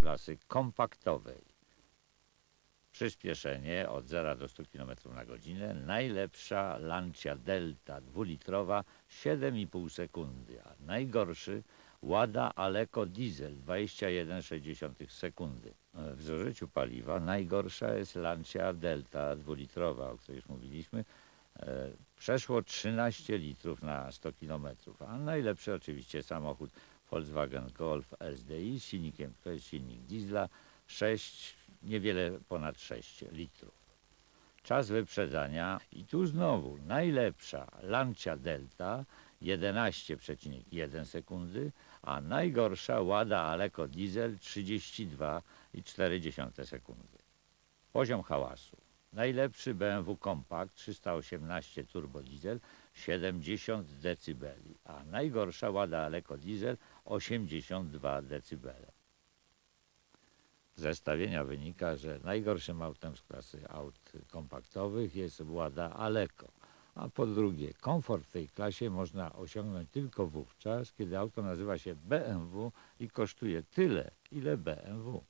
klasy kompaktowej. Przyspieszenie od 0 do 100 km na godzinę. Najlepsza Lancia Delta dwulitrowa 7,5 sekundy, a najgorszy Łada Aleko Diesel 21,6 sekundy. W zużyciu paliwa najgorsza jest Lancia Delta dwulitrowa, o której już mówiliśmy. E, Przeszło 13 litrów na 100 km, a najlepszy oczywiście samochód Volkswagen Golf SDI z silnikiem, to jest silnik diesla 6, niewiele ponad 6 litrów. Czas wyprzedzania i tu znowu najlepsza Lancia Delta 11,1 sekundy, a najgorsza Łada Aleko Diesel 32,4 sekundy. Poziom hałasu. Najlepszy BMW Compact 318 turbo diesel 70 dB, a najgorsza Łada Aleko Diesel 82 dB. Z zestawienia wynika, że najgorszym autem z klasy aut kompaktowych jest Łada Aleko. A po drugie, komfort w tej klasie można osiągnąć tylko wówczas, kiedy auto nazywa się BMW i kosztuje tyle, ile BMW.